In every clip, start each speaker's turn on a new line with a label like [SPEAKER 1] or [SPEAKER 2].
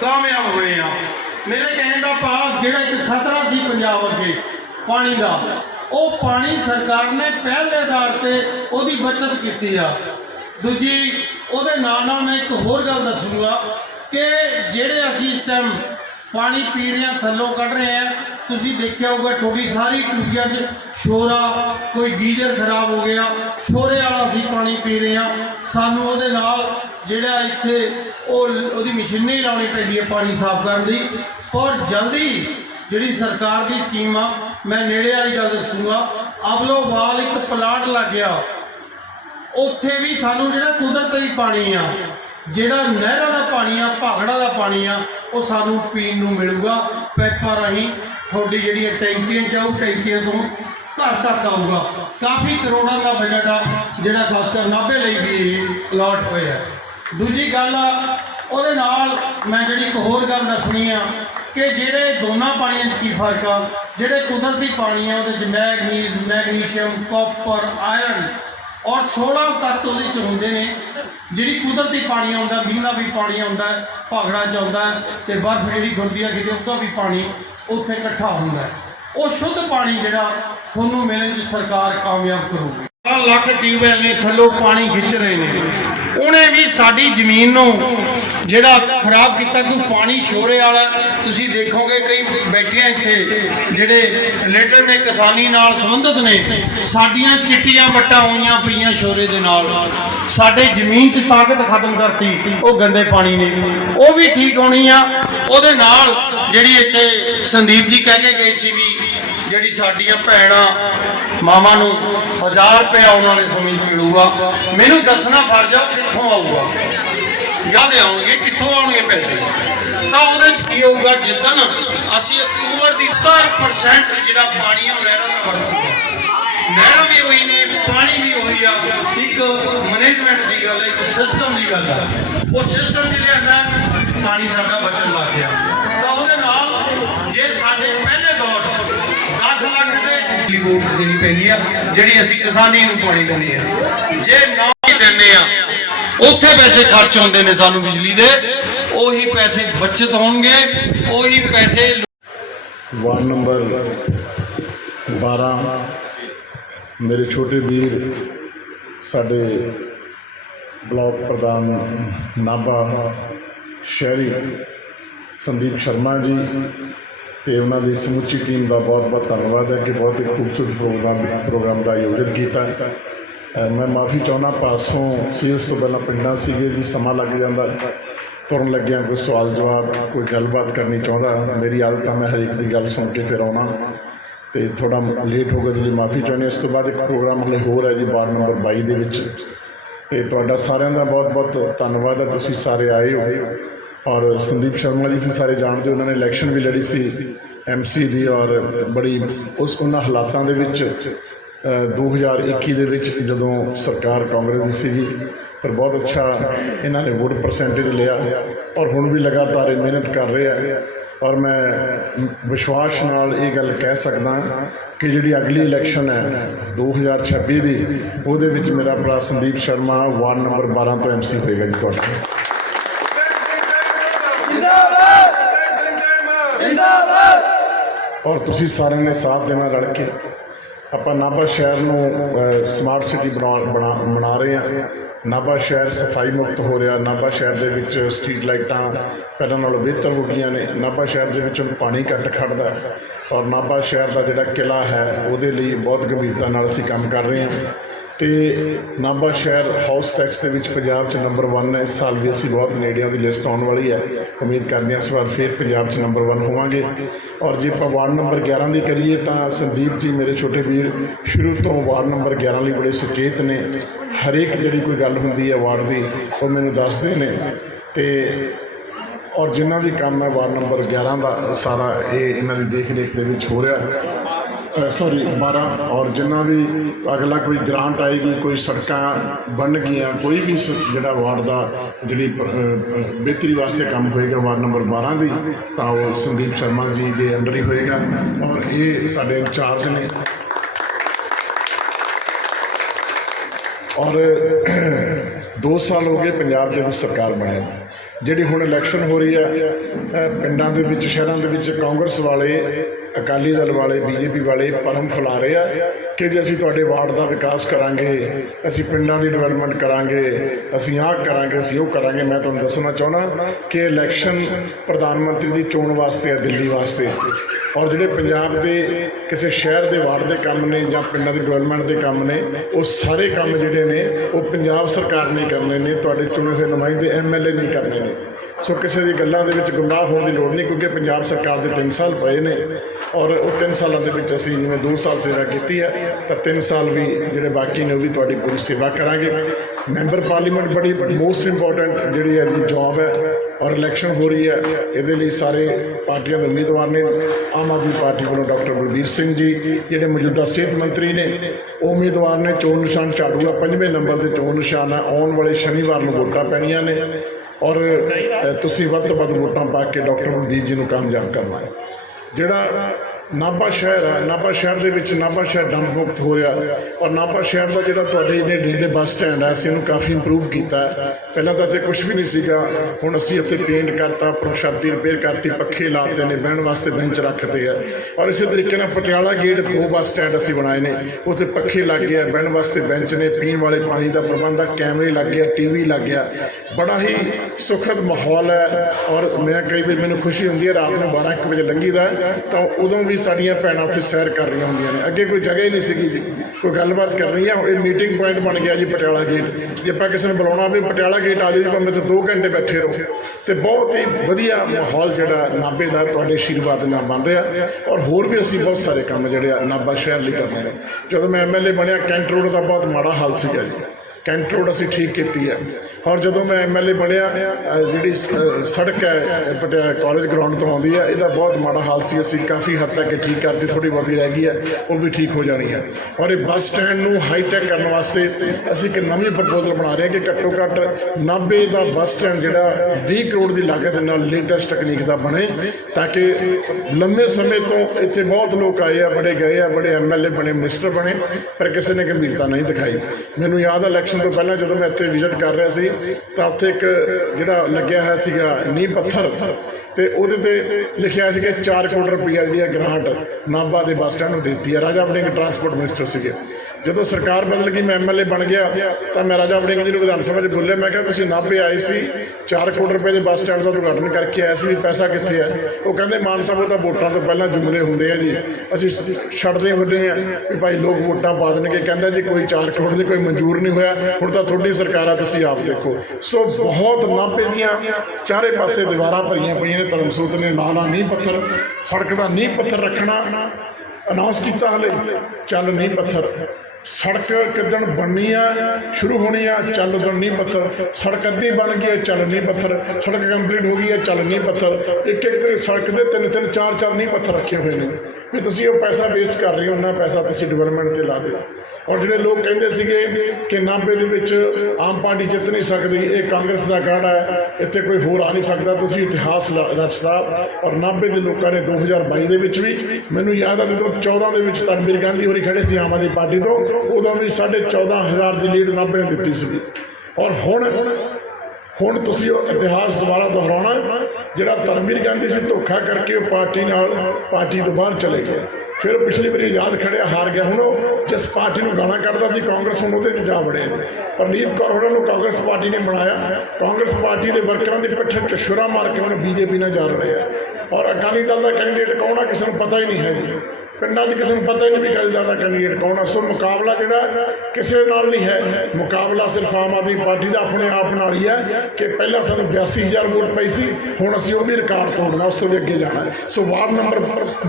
[SPEAKER 1] ਕਾਮਯਾਬ ਹੋਏ ਆ। ਮੇਰੇ ਕਹਿਣ ਦਾ ਭਾਵ ਜਿਹੜਾ ਇੱਕ ਖਤਰਾ ਸੀ ਪੰਜਾਬ ਅੱਗੇ, ਪਾਣੀ ਦਾ, ਉਹ ਪਾਣੀ ਸਰਕਾਰ ਨੇ ਪਹਿਲ ਦੇ ਆਧਾਰ ਤੇ ਉਹਦੀ ਬਚਤ ਕੀਤੀ ਆ। ਦੂਜੀ, ਉਹਦੇ ਨਾਲ ਨਾਲ ਮੈਂ ਇੱਕ ਹੋਰ ਗੱਲ ਦੱਸੂਗਾ ਕਿ ਜਿਹੜੇ ਅਸੀਂ ਇਸ ਟਾਈਮ ਪਾਣੀ ਪੀ ਰਹੇ ਹਾਂ, ਥੱਲੋਂ ਕੱਢ ਰਹੇ ਹਾਂ, ਤੁਸੀਂ ਦੇਖਿਆ ਹੋਊਗਾ ਤੁਹਾਡੀ ਸਾਰੀ ਟੂਟੀਆਂ 'ਚ ਸ਼ੋਰਾ, ਕੋਈ ਗੀਜ਼ਰ ਖਰਾਬ ਹੋ ਗਿਆ, ਸ਼ੋਰੇ ਵਾਲਾ ਅਸੀਂ ਪਾਣੀ ਪੀ ਰਹੇ ਹਾਂ। ਸਾਨੂੰ ਉਹਦੇ ਨਾਲ ਜਿਹੜਾ ਇੱਥੇ ਉਹ ਉਹਦੀ ਮਸ਼ੀਨਰੀ ਲਾਉਣੀ ਪੈਂਦੀ ਹੈ ਪਾਣੀ ਸਾਫ਼ ਕਰਨ ਦੀ। ਔਰ ਜਲਦੀ ਜਿਹੜੀ ਸਰਕਾਰ ਦੀ ਸਕੀਮ ਆ, ਮੈਂ ਨੇੜੇ ਵਾਲੀ ਗੱਲ ਦੱਸੂਗਾ। ਅਬਲੋਵਾਲ ਇੱਕ ਪਲਾਟ ਲੱਗ ਗਿਆ ਉੱਥੇ ਵੀ ਸਾਨੂੰ ਜਿਹੜਾ ਕੁਦਰਤੀ ਪਾਣੀ ਆ, ਜਿਹੜਾ ਨਹਿਰਾਂ ਦਾ ਪਾਣੀ ਆ ਭਾਗੜਾ ਦਾ ਪਾਣੀ ਆ, ਉਹ ਸਾਨੂੰ ਪੀਣ ਨੂੰ ਮਿਲੂਗਾ। ਪੈਪਾਂ ਰਾਹੀਂ ਤੁਹਾਡੀ ਜਿਹੜੀਆਂ ਟੈਂਕੀਆਂ ਚਾਹੂ ਟੈਂਕੀਆਂ ਤੋਂ ਘਰ ਤੱਕ ਆਊਗਾ। ਕਾਫੀ ਕਰੋੜਾਂ ਦਾ ਬਜਟ ਆ, ਜਿਹੜਾ ਖਾਸ ਕਰ ਨਾਭੇ ਲਈ ਵੀ ਅਲਾਟ ਹੋਇਆ। ਦੂਜੀ ਗੱਲ ਆ ਉਹਦੇ ਨਾਲ ਮੈਂ ਜਿਹੜੀ ਇੱਕ ਹੋਰ ਗੱਲ ਦੱਸਣੀ ਆ ਕਿ ਜਿਹੜੇ ਦੋਨਾਂ ਪਾਣੀਆਂ 'ਚ ਕੀ ਫ਼ਰਕ ਆ? ਜਿਹੜੇ ਕੁਦਰਤੀ ਪਾਣੀ ਆ, ਉਹਦੇ 'ਚ ਮੈਗਨੀਜ਼, ਮੈਗਨੀਸ਼ੀਅਮ, ਕਾਪਰ, ਆਇਰਨ ਔਰ 16 ਤੱਤ ਉਹਦੇ ਚ ਹੁੰਦੇ ਨੇ। ਜਿਹੜੀ ਕੁਦਰਤੀ ਪਾਣੀ ਆਉਂਦਾ, ਮੀਂਹ ਦਾ ਵੀ ਪਾਣੀ ਆਉਂਦਾ ਭਾਗੜਾ ਚ ਆਉਂਦਾ ਹੈ ਤੇ ਬਰਫ਼ ਜਿਹੜੀ ਗੁਰਦੀ ਆ ਕਿਤੇ, ਉਹਦਾ ਵੀ ਪਾਣੀ ਉੱਥੇ ਇਕੱਠਾ ਹੁੰਦਾ। ਉਹ ਸ਼ੁੱਧ ਪਾਣੀ ਜਿਹੜਾ ਤੁਹਾਨੂੰ ਮਿਲਣ ਚ ਸਰਕਾਰ ਕਾਮਯਾਬ ਕਰੂਗੀ। ਲੱਖ ਟਿਊਬਵੈਲ ਨੇ ਥੱਲੋਂ ਪਾਣੀ ਖਿੱਚ ਰਹੇ ਨੇ। ਉਹਨੇ ਵੀ ਸਾਡੀ ਜ਼ਮੀਨ ਨੂੰ ਜਿਹੜਾ ਖਰਾਬ ਕੀਤਾ ਕੋਈ ਪਾਣੀ ਸ਼ੋਰੇ ਵਾਲਾ, ਤੁਸੀਂ ਦੇਖੋਗੇ ਕਈ ਬੈਠੇ ਆ ਇੱਥੇ, ਜਿਹੜੇ ਰਿਲੇਟਡ ਨੇ, ਕਿਸਾਨੀ ਨਾਲ ਸੰਬੰਧਿਤ ਨੇ, ਸਾਡੀਆਂ ਚਿੱਟੀਆਂ ਵੱਟਾਂ ਹੋਈਆਂ ਪਈਆਂ ਛੋਰੇ ਦੇ ਨਾਲ। ਸਾਡੇ ਜ਼ਮੀਨ 'ਚ ਤਾਕਤ ਖਤਮ ਕਰਤੀ, ਉਹ ਗੰਦੇ ਪਾਣੀ ਨੇ। ਉਹ ਵੀ ਠੀਕ ਹੋਣੀ ਆ। ਉਹਦੇ ਨਾਲ ਜਿਹੜੀ ਇੱਥੇ ਸੰਦੀਪ ਜੀ ਕਹਿ ਕੇ ਗਏ ਸੀ ਵੀ ਜਿਹੜੀ ਸਾਡੀਆਂ ਭੈਣਾਂ, ਮਾਵਾਂ ਨੂੰ 1000 ਰੁਪਏ ਆਉਣ ਵਾਲੇ ਸਮੇਂ 'ਚ ਮਿਲੂਗਾ। ਮੈਨੂੰ ਦੱਸਣਾ ਫਰਜ਼ ਆ, ਕਿੱਥੋਂ ਕਿੱਥੋਂ ਆਊਗਾ ਯਾਦ ਆਉਣਗੇ ਕਿੱਥੋਂ ਆਉਣਗੇ ਪੈਸੇ? ਤਾਂ ਉਹਦੇ 'ਚ ਕੀ ਹੋਊਗਾ? ਜਿੱਦਣ ਅਸੀਂ ਅਕਤੂਬਰ ਦੀ 70% ਜਿਹੜਾ ਪਾਣੀ ਆ ਨਹਿਰਾਂ ਦਾ ਵਰਤੂਗਾ ਨਹਿਰਾਂ ਵੀ ਹੋਈ ਨੇ, ਪਾਣੀ ਵੀ ਹੋਈ ਆ। ਇੱਕ ਮੈਨੇਜਮੈਂਟ ਦੀ ਗੱਲ ਹੈ, ਇੱਕ ਸਿਸਟਮ ਦੀ ਗੱਲ ਆ ਉਹ ਸਿਸਟਮ ਜਿਹੜਾ ਲਿਆਂਦਾ, ਪਾਣੀ ਸਾਡਾ ਬਚਣ ਲੱਗ ਗਿਆ ਤਾਂ ਉਹਦੇ ਨਾਲ ਜੇ ਸਾਡੇ ਪਹਿਲੇ ਦੌਰ 'ਚ 10 ਲੱਖ ਦੇ ਰਿਪੋਰਟ ਦੇਣੀ ਪੈਂਦੀ ਆ, ਜਿਹੜੀ ਅਸੀਂ ਕਿਸਾਨੀ ਨੂੰ ਪਾਣੀ ਦਿੰਦੇ ਆ। ਜੇ ਨਾ ਦਿੰਦੇ ਆ ਉੱਥੇ ਪੈਸੇ ਖਰਚ ਹੁੰਦੇ ਨੇ ਸਾਨੂੰ ਬਿਜਲੀ ਦੇ। ਉਹੀ ਪੈਸੇ ਬਚਤ ਹੋਣਗੇ, ਉਹੀ ਪੈਸੇ
[SPEAKER 2] ਵਾਰਡ ਨੰਬਰ 12 ਮੇਰੇ ਛੋਟੇ ਵੀਰ, ਸਾਡੇ ਬਲਾਕ ਪ੍ਰਧਾਨ ਨਾਭਾ, ਸ਼ਹਿਰੀ ਸੰਦੀਪ ਸ਼ਰਮਾ ਜੀ, ਤੇ ਉਹਨਾਂ ਦੀ ਸਮੁੱਚੀ ਟੀਮ ਦਾ ਬਹੁਤ-ਬਹੁਤ ਧੰਨਵਾਦ ਹੈ ਕਿ ਬਹੁਤ ਹੀ ਖੂਬਸੂਰਤ ਪ੍ਰੋਗਰਾਮ ਪ੍ਰੋਗਰਾਮ ਦਾ ਆਯੋਜਨ ਕੀਤਾ। ਮੈਂ ਮਾਫੀ ਚਾਹੁੰਦਾ, ਪਾਸੋਂ ਸੀ, ਉਸ ਤੋਂ ਪਹਿਲਾਂ ਪਿੰਡਾਂ ਸੀਗੇ ਜੀ, ਸਮਾਂ ਲੱਗ ਜਾਂਦਾ, ਤੁਰਨ ਲੱਗਿਆ ਕੋਈ ਸਵਾਲ ਜਵਾਬ, ਕੋਈ ਗੱਲਬਾਤ ਕਰਨੀ ਚਾਹੁੰਦਾ, ਮੇਰੀ ਆਦਤ ਆ ਮੈਂ ਹਰ ਇੱਕ ਦੀ ਗੱਲ ਸੁਣ ਕੇ ਫਿਰ ਆਉਣਾ। ਤੇ ਥੋੜਾ ਲੇਟ ਹੋ ਗਿਆ ਤੇ ਜੀ, ਮਾਫੀ ਚਾਹੁੰਦੇ ਇਸ ਤੋਂ ਬਾਅਦ ਇੱਕ ਪ੍ਰੋਗਰਾਮ ਹਲੇ ਹੋਰ ਹੈ ਜੀ ਵਾਰਡ ਨੰਬਰ 22 ਦੇ ਵਿੱਚ। ਤੇ ਤੁਹਾਡਾ ਸਾਰਿਆਂ ਦਾ ਬਹੁਤ ਬਹੁਤ ਧੰਨਵਾਦ ਹੈ, ਤੁਸੀਂ ਸਾਰੇ ਆਏ ਹੋ। ਔਰ ਸੰਦੀਪ ਸ਼ਰਮਾ ਜੀ, ਤੁਸੀਂ ਸਾਰੇ ਜਾਣਦੇ ਹੋ, ਉਹਨਾਂ ਨੇ ਇਲੈਕਸ਼ਨ ਵੀ ਲੜੀ ਸੀ ਐਮਸੀ ਦੀ ਔਰ ਬੜੀ ਉਸ ਉਹਨਾਂ ਹਾਲਾਤਾਂ ਦੇ ਵਿੱਚ 2021 ਦੇ ਵਿੱਚ ਜਦੋਂ ਸਰਕਾਰ ਕਾਂਗਰਸ ਦੀ ਸੀਗੀ ਪਰ ਬਹੁਤ ਅੱਛਾ ਇਹਨਾਂ ਨੇ ਵੋਟ ਪਰਸੈਂਟੇਜ ਲਿਆ ਔਰ ਹੁਣ ਵੀ ਲਗਾਤਾਰ ਇਹ ਮਿਹਨਤ ਕਰ ਰਹੇ ਆ। ਔਰ ਮੈਂ ਵਿਸ਼ਵਾਸ ਨਾਲ ਇਹ ਗੱਲ ਕਹਿ ਸਕਦਾ ਕਿ ਜਿਹੜੀ ਅਗਲੀ ਇਲੈਕਸ਼ਨ ਹੈ 2026 ਦੀ ਉਹਦੇ ਵਿੱਚ ਮੇਰਾ ਭਰਾ ਸੰਦੀਪ ਸ਼ਰਮਾ ਵਾਰਡ ਨੰਬਰ 12 ਤੋਂ ਐਮਸੀ ਹੋਏਗਾ ਜੀ ਤੁਹਾਡਾ। ਔਰ ਤੁਸੀਂ ਸਾਰਿਆਂ ਨੇ ਸਾਥ ਦੇਣਾ ਰਲ ਕੇ। ਆਪਾਂ ਨਾਭਾ ਸ਼ਹਿਰ ਨੂੰ ਸਮਾਰਟ ਸਿਟੀ ਬਣਾ ਬਣਾ ਬਣਾ ਰਹੇ ਹਾਂ। ਨਾਭਾ ਸ਼ਹਿਰ ਸਫ਼ਾਈ ਮੁਕਤ ਹੋ ਰਿਹਾ। ਨਾਭਾ ਸ਼ਹਿਰ ਦੇ ਵਿੱਚ ਸਟਰੀਟ ਲਾਈਟਾਂ ਪਹਿਲਾਂ ਨਾਲੋਂ ਬਿਹਤਰ ਹੋ ਗਈਆਂ ਨੇ। ਨਾਭਾ ਸ਼ਹਿਰ ਦੇ ਵਿੱਚ ਹੁਣ ਪਾਣੀ ਘੱਟ ਖੜਦਾ ਔਰ ਨਾਭਾ ਸ਼ਹਿਰ ਦਾ ਜਿਹੜਾ ਕਿਲਾ ਹੈ, ਉਹਦੇ ਲਈ ਬਹੁਤ ਗੰਭੀਰਤਾ ਨਾਲ ਅਸੀਂ ਕੰਮ ਕਰ ਰਹੇ ਹਾਂ। ਤੇ ਨਾਭਾ ਸ਼ਹਿਰ ਹਾਊਸ ਟੈਕਸ ਦੇ ਵਿੱਚ ਪੰਜਾਬ 'ਚ ਨੰਬਰ 1 ਹੈ। ਇਸ ਸਾਲ ਵੀ ਅਸੀਂ ਬਹੁਤ ਨੇੜਿਆਂ ਦੀ ਲਿਸਟ ਆਉਣ ਵਾਲੀ ਹੈ। ਉਮੀਦ ਕਰਦੇ ਹਾਂ ਇਸ ਵਾਰ ਫਿਰ ਪੰਜਾਬ 'ਚ ਨੰਬਰ 1 ਹੋਵਾਂਗੇ। ਔਰ ਜੇ ਆਪਾਂ ਵਾਰਡ ਨੰਬਰ 11 ਦੀ ਕਰੀਏ ਤਾਂ ਸੰਦੀਪ ਜੀ ਮੇਰੇ ਛੋਟੇ ਵੀਰ ਸ਼ੁਰੂ ਤੋਂ ਵਾਰਡ ਨੰਬਰ 11 ਲਈ ਬੜੇ ਸੁਚੇਤ ਨੇ। ਹਰੇਕ ਜਿਹੜੀ ਕੋਈ ਗੱਲ ਹੁੰਦੀ ਹੈ ਵਾਰਡ ਦੀ, ਉਹ ਮੈਨੂੰ ਦੱਸਦੇ ਨੇ। ਤੇ ਔਰ ਜਿੰਨਾ ਵੀ ਕੰਮ ਹੈ ਵਾਰਡ ਨੰਬਰ 11 ਦਾ, ਸਾਰਾ ਇਹ ਇਹਨਾਂ ਦੀ ਦੇਖ ਰੇਖ ਦੇ ਵਿੱਚ ਹੋ ਰਿਹਾ। ਸੌਰੀ 12 ਔਰ ਜਿੰਨਾ ਵੀ ਅਗਲਾ ਕੋਈ ਗ੍ਰਾਂਟ ਆਏਗੀ ਕੋਈ ਸੜਕਾਂ ਬਣ ਗਈਆਂ, ਕੋਈ ਵੀ ਸ- ਜਿਹੜਾ ਵਾਰਡ ਦਾ ਜਿਹੜੀ ਬਿਹਤਰੀ ਵਾਸਤੇ ਕੰਮ ਹੋਏਗਾ ਵਾਰਡ ਨੰਬਰ 12 ਦੀ, ਤਾਂ ਉਹ ਸੰਦੀਪ ਸ਼ਰਮਾ ਜੀ ਦੇ ਅੰਡਰ ਹੀ ਹੋਏਗਾ। ਔਰ ਇਹ ਸਾਡੇ ਇੰਚਾਰਜ ਨੇ। ਔਰ 2 ਸਾਲ ਹੋ ਗਏ ਪੰਜਾਬ ਦੇ ਵਿੱਚ ਸਰਕਾਰ ਬਣੇ ਜਿਹੜੀ ਹੁਣ ਇਲੈਕਸ਼ਨ ਹੋ ਰਹੀ ਹੈ ਪਿੰਡਾਂ ਦੇ ਵਿੱਚ, ਸ਼ਹਿਰਾਂ ਦੇ ਵਿੱਚ ਕਾਂਗਰਸ ਵਾਲੇ ਅਕਾਲੀ ਦਲ ਵਾਲੇ, ਬੀਜੇਪੀ ਵਾਲੇ ਪਰਮ ਫੈਲਾ ਰਹੇ ਆ ਕਿ ਜੇ ਅਸੀਂ ਤੁਹਾਡੇ ਵਾਰਡ ਦਾ ਵਿਕਾਸ ਕਰਾਂਗੇ, ਅਸੀਂ ਪਿੰਡਾਂ ਦੀ ਡਿਵੈਲਪਮੈਂਟ ਕਰਾਂਗੇ, ਅਸੀਂ ਆਹ ਕਰਾਂਗੇ, ਅਸੀਂ ਉਹ ਕਰਾਂਗੇ, ਮੈਂ ਤੁਹਾਨੂੰ ਦੱਸਣਾ ਚਾਹੁੰਦਾ ਕਿ ਇਲੈਕਸ਼ਨ ਪ੍ਰਧਾਨ ਮੰਤਰੀ ਦੀ ਚੋਣ ਵਾਸਤੇ ਆ, ਦਿੱਲੀ ਵਾਸਤੇ। ਔਰ ਜਿਹੜੇ ਪੰਜਾਬ ਦੇ ਕਿਸੇ ਸ਼ਹਿਰ ਦੇ ਵਾਰਡ ਦੇ ਕੰਮ ਨੇ ਜਾਂ ਪਿੰਡਾਂ ਦੀ ਡਿਵੈਲਪਮੈਂਟ ਦੇ ਕੰਮ ਨੇ, ਉਹ ਸਾਰੇ ਕੰਮ ਜਿਹੜੇ ਨੇ, ਉਹ ਪੰਜਾਬ ਸਰਕਾਰ ਨੇ ਕਰਨੇ ਨੇ, ਤੁਹਾਡੇ ਚੁਣੇ ਹੋਏ ਨੁਮਾਇੰਦੇ ਐਮਐਲਏ ਨਹੀਂ ਕਰਨੇ ਨੇ। ਸੋ ਕਿਸੇ ਦੀ ਗੱਲਾਂ ਦੇ ਵਿੱਚ ਗੁੰਮਰਾਹ ਹੋਣ ਦੀ ਲੋੜ ਨਹੀਂ, ਕਿਉਂਕਿ ਪੰਜਾਬ ਸਰਕਾਰ ਦੇ 3 ਸਾਲ ਪਏ ਨੇ। ਔਰ ਉਹ 3 ਸਾਲਾਂ ਦੇ ਵਿੱਚ ਅਸੀਂ ਜਿਵੇਂ 2 ਸਾਲ ਸੇਵਾ ਕੀਤੀ ਹੈ, ਤਾਂ 3 ਸਾਲ ਵੀ ਜਿਹੜੇ ਬਾਕੀ ਨੇ ਉਹ ਵੀ ਤੁਹਾਡੀ ਪੂਰੀ ਸੇਵਾ ਕਰਾਂਗੇ। ਮੈਂਬਰ ਪਾਰਲੀਮੈਂਟ ਬੜੀ ਮੋਸਟ ਇੰਪੋਰਟੈਂਟ ਜਿਹੜੀ ਹੈ ਜੀ ਜੌਬ ਹੈ ਔਰ ਇਲੈਕਸ਼ਨ ਹੋ ਰਹੀ ਹੈ, ਇਹਦੇ ਲਈ ਸਾਰੇ ਪਾਰਟੀਆਂ ਦੇ ਉਮੀਦਵਾਰ ਨੇ, ਆਮ ਆਦਮੀ ਪਾਰਟੀ ਵੱਲੋਂ ਡਾਕਟਰ ਬਲਬੀਰ ਸਿੰਘ ਜੀ, ਜਿਹੜੇ ਮੌਜੂਦਾ ਸਿਹਤ ਮੰਤਰੀ ਨੇ, ਉਹ ਉਮੀਦਵਾਰ ਨੇ, ਚੋਣ ਨਿਸ਼ਾਨ ਝਾੜੂਗਾ ਪੰਜਵੇਂ ਨੰਬਰ 'ਤੇ ਚੋਣ ਨਿਸ਼ਾਨ ਹੈ, ਆਉਣ ਵਾਲੇ ਸ਼ਨੀਵਾਰ ਨੂੰ ਵੋਟਾਂ ਪੈਣੀਆਂ ਨੇ। ਔਰ ਤੁਸੀਂ ਵੱਧ ਤੋਂ ਵੱਧ ਵੋਟਾਂ ਪਾ ਕੇ ਡਾਕਟਰ ਬਲਬੀਰ ਜੀ ਨੂੰ ਕਾਮਯਾਬ ਕਰਨਾ ਹੈ। ਜਿਹੜਾ ਨਾਭਾ ਸ਼ਹਿਰ ਹੈ ਨਾਭਾ ਸ਼ਹਿਰ ਦੇ ਵਿੱਚ ਨਾਭਾ ਸ਼ਹਿਰ ਡੰਪ ਮੁਕਤ ਹੋ ਰਿਹਾ ਔਰ ਨਾਭਾ ਸ਼ਹਿਰ ਦਾ ਜਿਹੜਾ ਤੁਹਾਡੇ ਜਿਹੜੇ ਨੇੜੇ ਬੱਸ ਸਟੈਂਡ ਹੈ ਅਸੀਂ ਉਹਨੂੰ ਕਾਫੀ ਇੰਪਰੂਵ ਕੀਤਾ ਹੈ। ਪਹਿਲਾਂ ਤਾਂ ਇੱਥੇ ਕੁਝ ਵੀ ਨਹੀਂ ਸੀਗਾ ਹੁਣ ਅਸੀਂ ਇੱਥੇ ਪੇਂਟ ਕਰਤਾ ਪ੍ਰਸ਼ਾਦੀ ਰਿਪੇਅਰ ਕਰਤੀ ਪੱਖੇ ਲਾਤੇ ਨੇ ਬਹਿਣ ਵਾਸਤੇ ਬੈਂਚ ਰੱਖਦੇ ਆ ਔਰ ਇਸੇ ਤਰੀਕੇ ਨਾਲ ਪਟਿਆਲਾ ਗੇਟ ਦੋ ਬੱਸ ਸਟੈਂਡ ਅਸੀਂ ਬਣਾਏ ਨੇ ਉੱਥੇ ਪੱਖੇ ਲੱਗ ਗਿਆ ਬਹਿਣ ਵਾਸਤੇ ਬੈਂਚ ਨੇ ਪੀਣ ਵਾਲੇ ਪਾਣੀ ਦਾ ਪ੍ਰਬੰਧ ਆ ਕੈਮਰੇ ਲੱਗ ਗਿਆ ਟੀਵੀ ਲੱਗ ਗਿਆ। ਬੜਾ ਹੀ ਸੁਖਦ ਮਾਹੌਲ ਹੈ ਔਰ ਮੈਂ ਕਈ ਵਾਰ ਮੈਨੂੰ ਖੁਸ਼ੀ ਹੁੰਦੀ ਹੈ ਰਾਤ ਨੂੰ 12 1 ਵਜੇ ਲੰਘੀਦਾ ਹੈ, ਤਾਂ ਉਦੋਂ ਵੀ ਸਾਡੀਆਂ ਭੈਣਾਂ ਉੱਥੇ ਸੈਰ ਕਰ ਰਹੀਆਂ ਹੁੰਦੀਆਂ ਨੇ। ਅੱਗੇ ਕੋਈ ਜਗ੍ਹਾ ਹੀ ਨਹੀਂ ਸੀਗੀ ਜੀ। ਕੋਈ ਗੱਲਬਾਤ ਕਰ ਰਹੀ ਆ ਇਹ ਮੀਟਿੰਗ ਪੁਆਇੰਟ ਬਣ ਗਿਆ ਜੀ ਪਟਿਆਲਾ ਗੇਟ ਜੇ ਆਪਾਂ ਕਿਸੇ ਨੂੰ ਬੁਲਾਉਣਾ ਵੀ ਪਟਿਆਲਾ ਗੇਟ ਆ ਜਾਓ ਜੀ, ਭਾਵੇਂ ਤਾਂ 2 ਘੰਟੇ ਬੈਠੇ ਰਹੋ। ਤੇ ਬਹੁਤ ਹੀ ਵਧੀਆ ਮਾਹੌਲ ਜਿਹੜਾ ਨਾਭੇ ਦਾ ਤੁਹਾਡੇ ਆਸ਼ੀਰਵਾਦ ਨਾਲ ਬਣ ਰਿਹਾ। ਔਰ ਹੋਰ ਵੀ ਅਸੀਂ ਬਹੁਤ ਸਾਰੇ ਕੰਮ ਜਿਹੜੇ ਆ ਨਾਭਾ ਸ਼ਹਿਰ ਲਈ ਕਰਨੇ ਨੇ। ਜਦੋਂ ਮੈਂ ਐਮਐਲਏ ਬਣਿਆ, ਕੈਂਟ ਰੋਡ ਦਾ ਬਹੁਤ ਮਾੜਾ ਹਾਲ ਸੀਗਾ ਜੀ। ਕੈਂਟ ਰੋਡ ਅਸੀਂ ਠੀਕ ਕੀਤੀ ਹੈ। ਔਰ ਜਦੋਂ ਮੈਂ ਐਮਐਲਏ ਬਣਿਆ ਜਿਹੜੀ ਸੜਕ ਹੈ ਪਟਿਆਲਾ ਕਾਲਜ ਗਰਾਊਂਡ ਤੋਂ ਆਉਂਦੀ ਹੈ, ਇਹਦਾ ਬਹੁਤ ਮਾੜਾ ਹਾਲ ਸੀ। ਅਸੀਂ ਕਾਫੀ ਹੱਦ ਤੱਕ ਇਹ ਠੀਕ ਕਰਤੀ ਥੋੜੀ ਬਹੁਤੀ ਰਹਿ ਗਈ ਹੈ, ਉਹ ਵੀ ਠੀਕ ਹੋ ਜਾਣੀ ਹੈ। ਔਰ ਇਹ ਬੱਸ ਸਟੈਂਡ ਨੂੰ ਹਾਈਟੈਕ ਕਰਨ ਵਾਸਤੇ ਅਸੀਂ ਇੱਕ ਨਵੀਂ ਪ੍ਰਪੋਜ਼ਲ ਬਣਾ ਰਹੇ ਹਾਂ ਕਿ ਘੱਟੋ ਘੱਟ 90 ਦਾ ਬੱਸ ਸਟੈਂਡ ਜਿਹੜਾ 20 ਕਰੋੜ ਦੀ ਲਾਗਤ ਦੇ ਨਾਲ ਲੇਟੈਸਟ ਤਕਨੀਕ ਦਾ ਬਣੇ, ਤਾਂ ਕਿ ਲੰਮੇ ਸਮੇਂ ਤੋਂ ਇੱਥੇ ਬਹੁਤ ਲੋਕ ਆਏ ਆ, ਬੜੇ ਗਏ ਆ, ਬੜੇ ਐਮਐਲਏ ਬਣੇ ਮਿਨਿਸਟਰ ਬਣੇ, ਪਰ ਕਿਸੇ ਨੇ ਗੰਭੀਰਤਾ ਨਹੀਂ ਦਿਖਾਈ। ਮੈਨੂੰ ਯਾਦ ਹੈ ਇਲੈਕਸ਼ਨ ਤੋਂ ਪਹਿਲਾਂ ਜਦੋਂ ਮੈਂ ਇੱਥੇ ਵਿਜ਼ਿਟ ਕਰ ਰਿਹਾ ਸੀ ਤਾਂ ਉੱਥੇ ਇੱਕ ਜਿਹੜਾ ਲੱਗਿਆ ਹੋਇਆ ਸੀਗਾ ਨੀਂਹ ਪੱਥਰ। ਤੇ ਉਹਦੇ ਤੇ ਲਿਖਿਆ ਸੀ ਕਿ 4 ਕਰੋੜ ਰੁਪਈਆ ਦੀ ਹੈ ਗ੍ਰਾਂਟ ਨਾਭਾ ਦੇ ਬੱਸ ਸਟੈਂਡ ਨੂੰ ਦਿੱਤੀ ਹੈ। ਰਾਜਾ ਵੜਿੰਗ ਟਰਾਂਸਪੋਰਟ ਮਿਨਿਸਟਰ ਸੀਗੇ। ਜਦੋਂ ਸਰਕਾਰ ਬਦਲ ਗਈ, ਮੈਂ ਐਮਐਲਏ ਬਣ ਗਿਆ, ਤਾਂ ਮੈਂ ਰਾਜਾ ਵੜਿੰਗ ਜੀ ਨੂੰ ਵਿਧਾਨ ਸਭਾ 'ਚ ਬੋਲਿਆ, ਮੈਂ ਕਿਹਾ, ਤੁਸੀਂ ਨਾਭੇ ਆਏ ਸੀ 4 ਕਰੋੜ ਰੁਪਏ ਦੇ ਬੱਸ ਸਟੈਂਡ ਦਾ ਉਦਘਾਟਨ ਕਰਕੇ ਆਏ ਸੀ ਵੀ ਪੈਸਾ ਕਿੱਥੇ ਹੈ? ਉਹ ਕਹਿੰਦੇ, ਮਾਨ ਸਾਹਿਬ ਤਾਂ ਵੋਟਾਂ ਤੋਂ ਪਹਿਲਾਂ ਜੁਮਲੇ ਹੁੰਦੇ ਆ ਜੀ। ਅਸੀਂ ਛੱਡਦੇ ਹੁੰਦੇ ਆ ਵੀ ਭਾਈ ਲੋਕ ਵੋਟਾਂ ਪਾ ਦੇਣਗੇ। ਕਹਿੰਦਾ, ਜੀ, ਕੋਈ 4 ਕਰੋੜ ਦੀ ਕੋਈ ਮਨਜ਼ੂਰ ਨਹੀਂ ਹੋਇਆ। ਹੁਣ ਤਾਂ ਤੁਹਾਡੀ ਸਰਕਾਰ ਆ, ਤੁਸੀਂ ਆਪ ਦੇਖੋ। ਸੋ ਬਹੁਤ ਨਾਭੇ ਦੀਆਂ ਚਾਰੇ ਪਾਸੇ ਦੀਵਾਰਾਂ ਭਰੀਆਂ ਪਈਆਂ ਨੇ। ਧਰਮਸੂਤ ਨੇ ਨਾਂ ਨਾਲ ਨੀਂਹ ਪੱਥਰ, ਸੜਕ ਦਾ ਨੀਂਹ ਪੱਥਰ ਰੱਖਣਾ ਅਨਾਉਂਸ ਕੀਤਾ ਹਲੇ, ਚੱਲ ਨੀਂਹ ਪੱਥਰ। ਸੜਕ ਕਿਦਣ ਬਣਨੀ ਆ, ਸ਼ੁਰੂ ਹੋਣੀ ਆ, ਚੱਲ ਉਦੋਂ ਨੀਂਹ ਪੱਥਰ। ਸੜਕ ਅੱਧੀ ਬਣ ਗਈ ਹੈ ਚੱਲ ਨੀਂਹ ਪੱਥਰ। ਸੜਕ ਕੰਪਲੀਟ ਹੋ ਗਈ ਹੈ ਚੱਲ ਨੀਂਹ ਪੱਥਰ। ਇੱਕ ਇੱਕ ਸੜਕ ਦੇ ਤਿੰਨ ਤਿੰਨ, ਚਾਰ ਚਾਰ ਨੀਂਹ ਪੱਥਰ ਰੱਖੇ ਹੋਏ ਨੇ। ਵੀ ਤੁਸੀਂ ਉਹ ਪੈਸਾ ਵੇਸਟ ਕਰ ਰਹੇ ਹੋ, ਉਹਨਾਂ ਪੈਸਾ ਤੁਸੀਂ ਡਿਵੈਲਪਮੈਂਟ ਤੇ ਲਾ ਦਿਓ। ਔਰ ਜਿਹੜੇ ਲੋਕ ਕਹਿੰਦੇ ਸੀਗੇ ਕਿ ਨਾਭੇ ਦੇ ਵਿੱਚ ਆਮ ਪਾਰਟੀ ਜਿੱਤ ਨਹੀਂ ਸਕਦੀ, ਇਹ ਕਾਂਗਰਸ ਦਾ ਗਾੜਾ ਹੈ, ਇੱਥੇ ਕੋਈ ਹੋਰ ਆ ਨਹੀਂ ਸਕਦਾ, ਤੁਸੀਂ ਇਤਿਹਾਸ ਲ- ਰਚਦਾ ਔਰ ਨਾਭੇ ਦੇ ਲੋਕਾਂ ਨੇ 2022 ਦੇ ਵਿੱਚ ਵੀ, ਮੈਨੂੰ ਯਾਦ ਆ ਜਦੋਂ 14 ਦੇ ਵਿੱਚ ਤਨਵੀਰ ਗਾਂਧੀ ਹੋਰੀ ਖੜੇ ਸੀ ਆਮ ਆਦਮੀ ਪਾਰਟੀ ਤੋਂ, ਉਦੋਂ ਵੀ 14500 ਦੀ ਲੀਡ ਨਾਭੇ ਨੇ ਦਿੱਤੀ ਸੀ। ਔਰ ਹੁਣ ਹੁਣ ਤੁਸੀਂ ਉਹ ਇਤਿਹਾਸ ਦੁਬਾਰਾ ਦੁਹਰਾਉਣਾ, ਜਿਹੜਾ ਧਰਮਵੀਰ ਗਾਂਧੀ ਸੀ ਧੋਖਾ ਕਰਕੇ ਉਹ ਪਾਰਟੀ ਨਾਲ, ਪਾਰਟੀ ਤੋਂ ਬਾਹਰ ਚਲੇ ਗਏ। ਫਿਰ ਉਹ ਪਿਛਲੀ ਵਾਰੀ ਆਜ਼ਾਦ ਖੜਿਆ ਹਾਰ ਗਿਆ। ਹੁਣ ਉਹ ਜਿਸ ਪਾਰਟੀ ਨੂੰ ਗਾਣਾ ਕੱਢਦਾ ਸੀ, ਕਾਂਗਰਸ ਹੁਣ ਉਹਦੇ 'ਚ ਜਾ ਵੜੇ ਨੇ। ਪਰਨੀਤ ਕੌਰ ਹੋਰਾਂ ਨੂੰ ਕਾਂਗਰਸ ਪਾਰਟੀ ਨੇ ਬਣਾਇਆ। ਕਾਂਗਰਸ ਪਾਰਟੀ ਦੇ ਵਰਕਰਾਂ ਦੇ ਪਿੱਛੇ ਤੇ ਛੁਰਾ ਮਾਰ ਕੇ ਉਹਨੂੰ ਬੀਜੇਪੀ ਨਾਲ ਜਾ ਰਹੇ ਔਰ ਅਕਾਲੀ ਦਲ ਦਾ ਕੈਂਡੀਡੇਟ ਕੌਣ ਆ, ਕਿਸੇ ਨੂੰ ਪਤਾ ਹੀ ਨਹੀਂ ਹੈ ਜੀ। ਪਿੰਡਾਂ 'ਚ ਕਿਸੇ ਨੂੰ ਪਤਾ ਹੀ ਨਹੀਂ ਵੀ ਅਕਾਲੀ ਦਲ ਦਾ ਕੈਂਡੀਡੇਟ ਕੌਣ ਆ। ਸੋ ਮੁਕਾਬਲਾ ਜਿਹੜਾ ਕਿਸੇ ਨਾਲ ਨਹੀਂ ਹੈ। ਮੁਕਾਬਲਾ ਸਿਰਫ ਆਮ ਆਦਮੀ ਪਾਰਟੀ ਦਾ ਆਪਣੇ ਆਪ ਨਾਲ ਹੀ ਹੈ ਕਿ ਪਹਿਲਾਂ ਸਾਨੂੰ 82000 ਵੋਟ ਪਈ ਸੀ, ਹੁਣ ਅਸੀਂ ਉਹ ਵੀ ਰਿਕਾਰਡ ਤੋੜਨਾ ਉਸ ਤੋਂ ਵੀ ਅੱਗੇ ਜਾਣਾ ਸੋ ਵਾਰਡ ਨੰਬਰ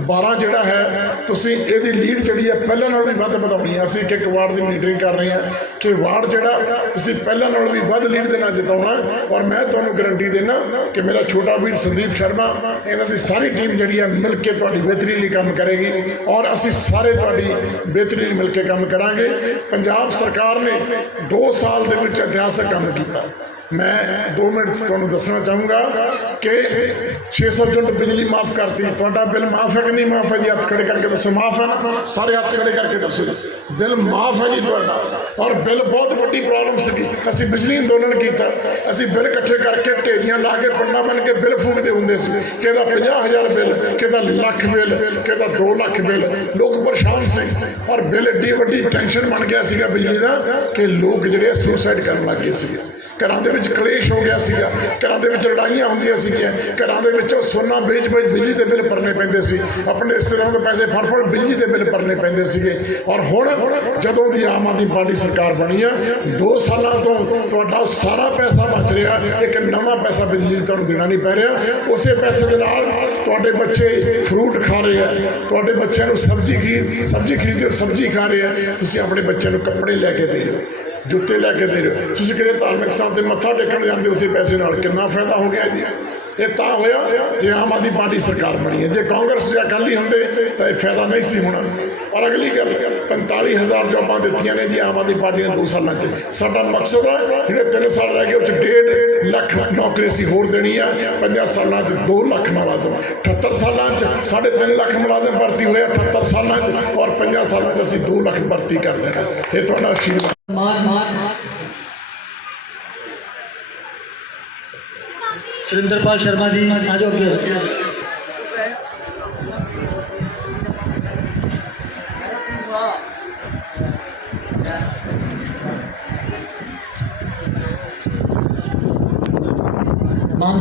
[SPEAKER 2] 12 ਜਿਹੜਾ ਹੈ, ਤੁਸੀਂ ਇਹਦੀ ਲੀਡ ਜਿਹੜੀ ਹੈ, ਪਹਿਲਾਂ ਨਾਲੋਂ ਵੀ ਵੱਧ ਵਧਾਉਣੀ ਹੈ। ਅਸੀਂ ਇੱਕ ਇੱਕ ਵਾਰਡ ਦੀ ਮੀਟਿੰਗ ਕਰ ਰਹੇ ਹਾਂ ਕਿ ਵਾਰਡ ਜਿਹੜਾ, ਤੁਸੀਂ ਪਹਿਲਾਂ ਨਾਲੋਂ ਵੀ ਵੱਧ ਲੀਡ ਦੇ ਨਾਲ ਜਿਤਾਉਣਾ ਔਰ ਮੈਂ ਤੁਹਾਨੂੰ ਗਰੰਟੀ ਦੇਣਾ ਕਿ ਮੇਰਾ ਛੋਟਾ ਵੀਰ ਸੰਦੀਪ ਸ਼ਰਮਾ, ਇਹਨਾਂ ਦੀ ਸਾਰੀ ਟੀਮ ਜਿਹੜੀ ਹੈ, ਮਿਲ ਕੇ ਤੁਹਾਡੀ ਬਿਹਤਰੀ ਲਈ ਕੰਮ ਕਰੇਗੀ। ਔਰ ਅਸੀਂ ਸਾਰੇ ਤੁਹਾਡੀ ਬਿਹਤਰੀ ਮਿਲ ਕੇ ਕੰਮ ਕਰਾਂਗੇ। ਪੰਜਾਬ ਸਰਕਾਰ ਨੇ 2 ਸਾਲ ਦੇ ਵਿੱਚ ਇਤਿਹਾਸਕ ਕੰਮ ਕੀਤਾ। ਮੈਂ 2 ਮਿੰਟ ਤੁਹਾਨੂੰ ਦੱਸਣਾ ਚਾਹੂੰਗਾ ਕਿ 600 ਯੂਨਿਟ ਬਿਜਲੀ ਮਾਫ ਕਰਤੀ, ਤੁਹਾਡਾ ਬਿੱਲ ਮਾਫ ਹੈ ਕਿ ਨਹੀਂ ਮਾਫ ਹੈ ਜੀ? ਹੱਥ ਖੜੇ ਕਰਕੇ ਦੱਸੋ, ਮਾਫ ਹੈ। ਸਾਰੇ ਹੱਥ ਖੜੇ ਕਰਕੇ ਦੱਸੋ ਬਿੱਲ ਮਾਫ ਹੈ ਜੀ ਤੁਹਾਡਾ। ਔਰ ਬਿੱਲ ਬਹੁਤ ਵੱਡੀ ਪ੍ਰੋਬਲਮ ਸੀ ਅਸੀਂ ਬਿਜਲੀ ਅੰਦੋਲਨ ਕੀਤਾ। ਅਸੀਂ ਬਿੱਲ ਇਕੱਠੇ ਕਰਕੇ ਢੇਰੀਆਂ ਲਾ ਕੇ ਪੰਨਾ ਬਣ ਕੇ ਬਿੱਲ ਫੂਕਦੇ ਹੁੰਦੇ ਸੀ। ਕਿਹਦਾ 50000 ਬਿੱਲ, ਕਿਹਦਾ ਲੱਖ ਬਿੱਲ, ਕਿਹਦਾ 2 ਲੱਖ ਬਿੱਲ। ਲੋਕ ਪਰੇਸ਼ਾਨ ਸੀ। ਔਰ ਬਿੱਲ ਏਡੀ ਵੱਡੀ ਟੈਨਸ਼ਨ ਬਣ ਗਿਆ ਸੀਗਾ ਬਿਜਲੀ ਦਾ ਕਿ ਲੋਕ ਜਿਹੜੇ ਸੁਸਾਈਡ ਕਰਨ ਲੱਗ ਗਏ ਸੀਗੇ। ਘਰਾਂ ਦੇ ਵਿੱਚ ਕਲੇਸ਼ ਹੋ ਗਿਆ ਸੀਗਾ। ਘਰਾਂ ਦੇ ਵਿੱਚ ਲੜਾਈਆਂ ਹੁੰਦੀਆਂ ਸੀਗੀਆਂ। ਘਰਾਂ ਦੇ ਵਿੱਚ ਉਹ ਸੋਨਾ ਵੇਚ ਵੇਚ ਬਿਜਲੀ ਦੇ ਬਿੱਲ ਭਰਨੇ ਪੈਂਦੇ ਸੀ। ਆਪਣੇ ਰਿਸ਼ਤੇਦਾਰਾਂ ਦੇ ਪੈਸੇ ਫੜ ਫੜ ਬਿਜਲੀ ਦੇ ਬਿੱਲ ਭਰਨੇ ਪੈਂਦੇ ਸੀਗੇ। ਔਰ ਹੁਣ ਜਦੋਂ ਦੀ ਆਮ ਆਦਮੀ ਪਾਰਟੀ ਸਰਕਾਰ ਬਣੀ ਆ 2 ਸਾਲਾਂ ਤੋਂ ਤੁਹਾਡਾ ਸਾਰਾ ਪੈਸਾ ਬਚ ਰਿਹਾ, ਇੱਕ ਨਵਾਂ ਪੈਸਾ ਬਿਜਲੀ ਤੁਹਾਨੂੰ ਦੇਣਾ ਨਹੀਂ ਪੈ ਰਿਹਾ। ਉਸੇ ਪੈਸੇ ਦੇ ਨਾਲ ਤੁਹਾਡੇ ਬੱਚੇ ਫਰੂਟ ਖਾ ਰਹੇ ਆ, ਤੁਹਾਡੇ ਬੱਚਿਆਂ ਨੂੰ ਸਬਜ਼ੀ ਖਰੀਦ ਸਬਜ਼ੀ ਖਰੀਦ ਕੇ ਸਬਜ਼ੀ ਖਾ ਰਹੇ ਆ, ਤੁਸੀਂ ਆਪਣੇ ਬੱਚਿਆਂ ਨੂੰ ਕੱਪੜੇ ਲੈ ਕੇ ਦੇ ਰਹੇ ਹੋ, ਜੁੱਤੇ ਲੈ ਕੇ ਦੇ ਰਹੇ ਹੋ। ਤੁਸੀਂ ਕਿਤੇ ਧਾਰਮਿਕ ਸਥਾਨ ਤੇ ਮੱਥਾ ਟੇਕਣ ਜਾਂਦੇ ਹੋ, ਉਸੇ ਪੈਸੇ ਨਾਲ ਕਿੰਨਾ ਫਾਇਦਾ ਹੋ ਗਿਆ ਜੀ? ਇਹ ਤਾਂ ਹੋਇਆ, ਜੇ ਆਮ ਆਦਮੀ ਪਾਰਟੀ ਸਰਕਾਰ ਬਣੀ ਹੈ। ਜੇ ਕਾਂਗਰਸ ਜਾਂ ਅਕਾਲੀ ਹੁੰਦੇ, ਤਾਂ ਇਹ ਫਾਇਦਾ ਨਹੀਂ ਸੀ ਹੋਣਾ। ਔਰ ਅਗਲੀ ਗੱਲ 45000 ਜੌਬਾਂ ਦਿੱਤੀਆਂ ਨੇ ਜੀ ਆਮ ਆਦਮੀ ਪਾਰਟੀ ਨੇ 2 ਸਾਲਾਂ 'ਚ। ਸਾਡਾ ਮਕਸਦ ਹੈ, ਜਿਹੜੇ 3 ਸਾਲ ਰਹਿ ਗਏ, ਉਹ 'ਚ ਡੇਢ ਲੱਖ ਨੌਕਰੀ ਅਸੀਂ ਹੋਰ ਦੇਣੀ ਆ। 5 ਸਾਲਾਂ 'ਚ 2 ਲੱਖ ਮੁਲਾਜ਼ਮ। 78 ਸਾਲਾਂ 'ਚ ਸਾਢੇ ਤਿੰਨ ਲੱਖ ਮੁਲਾਜ਼ਮ ਭਰਤੀ ਹੋਏ 78 ਸਾਲਾਂ 'ਚ, ਔਰ 5 ਸਾਲਾਂ 'ਚ ਅਸੀਂ 2 ਲੱਖ ਭਰਤੀ ਕਰ ਦੇਣਾ ਇਹ ਤੁਹਾਡਾ ਅਸ਼ੀਰਵਾਦ।
[SPEAKER 3] ਮਾਨ ਮਾਨ। ਸੁਰਿੰਦਰਪਾਲ ਸ਼ਰਮਾ ਜੀ ਆ ਜਾਓ ਅੱਗੇ। ਮਾਮ